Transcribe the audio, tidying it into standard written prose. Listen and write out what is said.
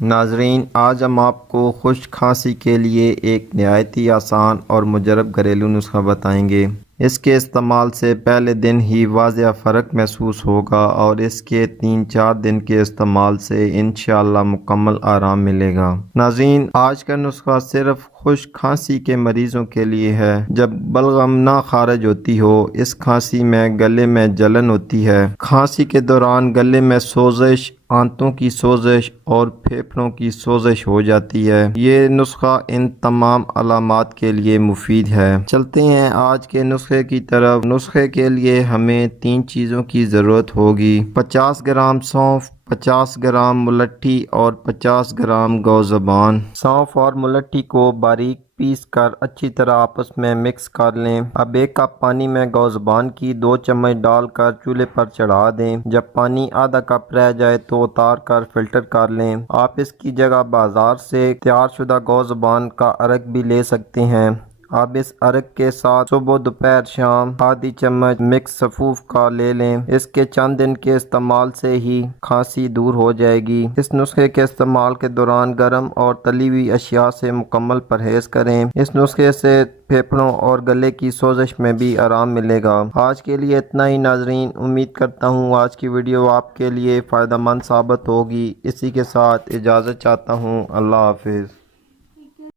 ناظرین، آج ہم آپ کو خشک کھانسی کے لیے ایک نہایت ہی آسان اور مجرب گھریلو نسخہ بتائیں گے۔ اس کے استعمال سے پہلے دن ہی واضح فرق محسوس ہوگا اور اس کے 3-4 دن کے استعمال سے انشاءاللہ مکمل آرام ملے گا۔ ناظرین، آج کا نسخہ صرف خشک کھانسی کے مریضوں کے لیے ہے۔ جب بلغم نہ خارج ہوتی ہو، اس کھانسی میں گلے میں جلن ہوتی ہے، کھانسی کے دوران گلے میں سوزش، آنتوں کی سوزش اور پھیپھڑوں کی سوزش ہو جاتی ہے، یہ نسخہ ان تمام علامات کے لیے مفید ہے۔ چلتے ہیں آج کے نسخے کی طرف۔ نسخے کے لیے ہمیں 3 چیزوں کی ضرورت ہوگی: 50 گرام سونف، 50 گرام ملٹھی اور 50 گرام گو زبان۔ سونف اور ملٹھی کو باریک پیس کر اچھی طرح آپس میں مکس کر لیں۔ اب 1 کپ پانی میں گو زبان کی 2 چمچ ڈال کر چولہے پر چڑھا دیں۔ جب پانی آدھا کپ رہ جائے تو اتار کر فلٹر کر لیں۔ آپ اس کی جگہ بازار سے تیار شدہ گو زبان کا عرق بھی لے سکتے ہیں۔ اب اس عرق کے ساتھ صبح، دوپہر، شام آدھی چمچ مکس سفوف کا لے لیں۔ اس کے چند دن کے استعمال سے ہی کھانسی دور ہو جائے گی۔ اس نسخے کے استعمال کے دوران گرم اور تلی ہوئی اشیاء سے مکمل پرہیز کریں۔ اس نسخے سے پھیپھڑوں اور گلے کی سوزش میں بھی آرام ملے گا۔ آج کے لیے اتنا ہی ناظرین، امید کرتا ہوں آج کی ویڈیو آپ کے لیے فائدہ مند ثابت ہوگی۔ اسی کے ساتھ اجازت چاہتا ہوں۔ اللہ حافظ۔